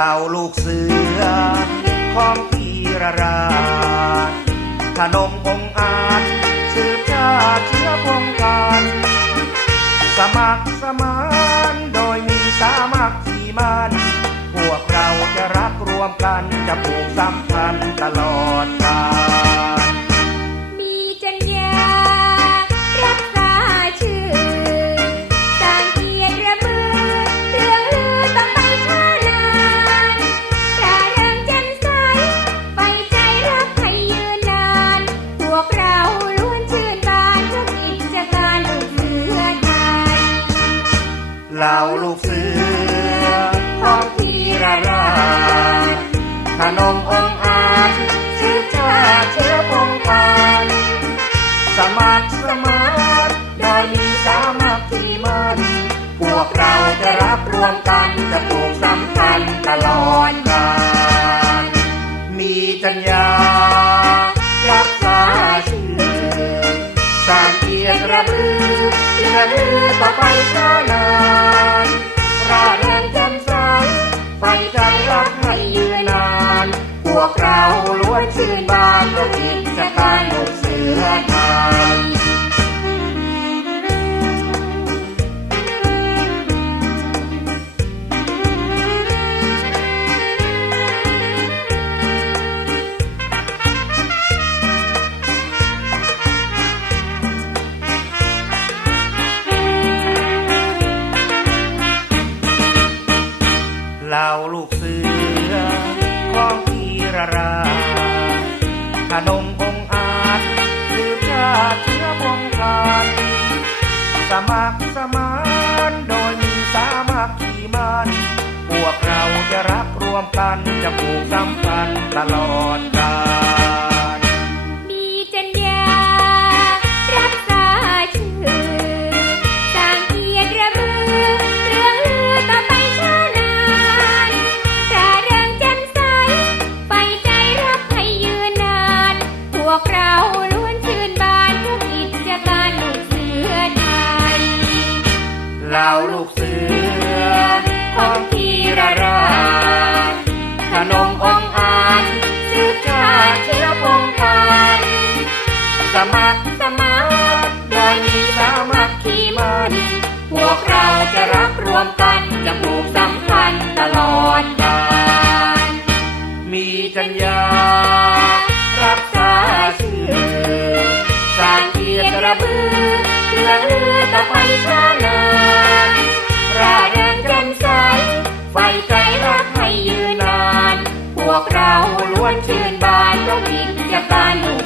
เราลูกเสือ ของพีรราชขนมองอาจสืบชาเชื้อพงกันสมัครสมานโดยมีสามัคคีมันพวกเราจะรักรวมกันจะผูกสัมพันธ์ตลอดกาล เหล่าลูกเสือของพีระราขนมองอาจสืบชาเชื้อพงพันสมัครสมานโดยมีสามัคคีมันพวกเราจะรักรวมกันจะผูกสัมพันธ์ตลอดกาลมีจัญญารักษาชื่อสร้างเกียรติระบือเลือลือ ต่อไปช้านานร่าเริงแจ่มใสไฟใจรักให้ยืนนาน พวกเราล้วนชื่นบานโลกอินจการลูกเสือ ระราขนมองอาจลืมชาติเชื้อวงพันสมัครสมานโดยมีสามัคคีมันพวกเราจะรักรวมกันจะผูกสัมพันธ์ตลอดกาลาวลูกเสือของพีระราชขนมองอาจซื้อชาเชื้อพงพันสมัครสมานโดยมีสามัคคีมันพวกเราจะรักรวมกัน พวก